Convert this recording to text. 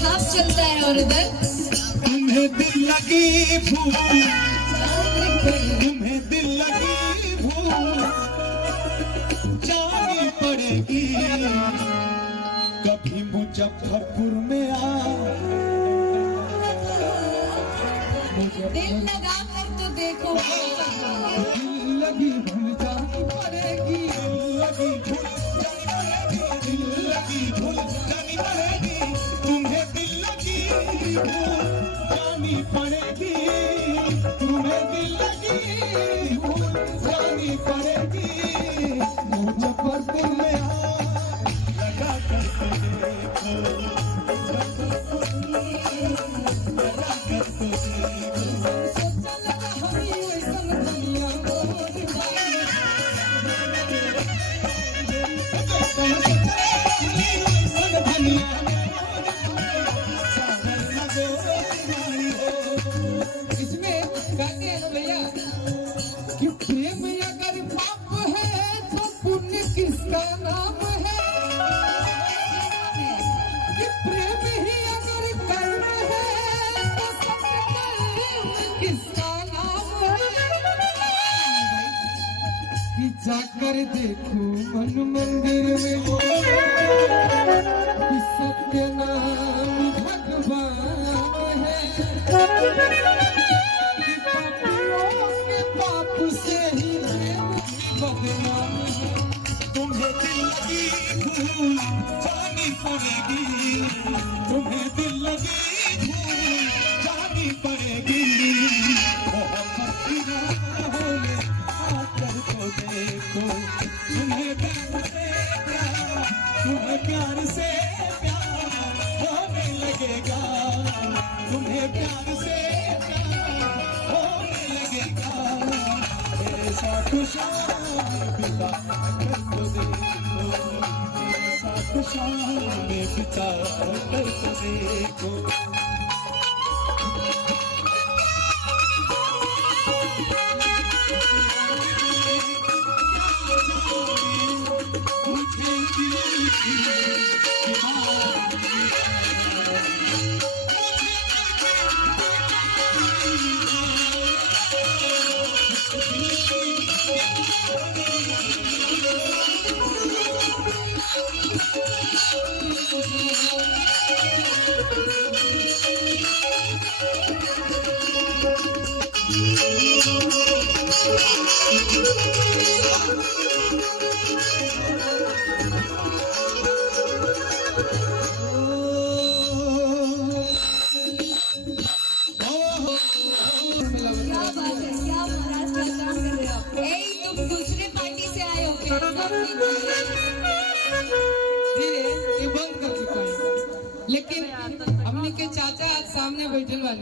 छाप चलता है और इधर तुम्हें दिल लगी भूल, तुम्हें दिल लगी भूल जानी पड़ेगी। कभी मुजफ्फरपुर में आ, दिल लगा कर तो देखो, दिल लगी भूल जानी पड़ेगी, दिल लगी भूल जानी पड़ेगी, तुम्हें दिल लगी भूल जानी पड़ेगी, तुम्हें दिल लगी भूल जानी पड़ेगी। मुजफ्फरपुर में आ, लगा कर तो देखो, लगा कर तो देखो। सोचा लगा हमी वैसन दुनिया इसमें कहते हैं भैया कि प्रेम अगर पाप है तो पुण्य किसका नाम है, कि प्रेम ही अगर कर्म है तो सत्कर्म किसका नाम है। कि जाकर देखो मन मंदिर में कि सत्य नाम भगवान है, कि पापियों के पाप से ही प्रेम बदनाम है। तुम्हें दिल लगी भूल जानी पड़ेगी, तुम्हें दिल लगी भूल जानी पड़ेगी। मोहब्बत की राहों में आकर तो देखो, तुम्हें प्यार से प्यार, तुम्हें प्यार से प्यार होने लगेगा, तुम्हें प्यार से प्यार होने लगेगा। ऐसा खुशाल बिता कर तो देखो, ऐसा खुशाल बिता कर तो देखो। लेकिन हमने के चाचा आज सामने बैठल वाली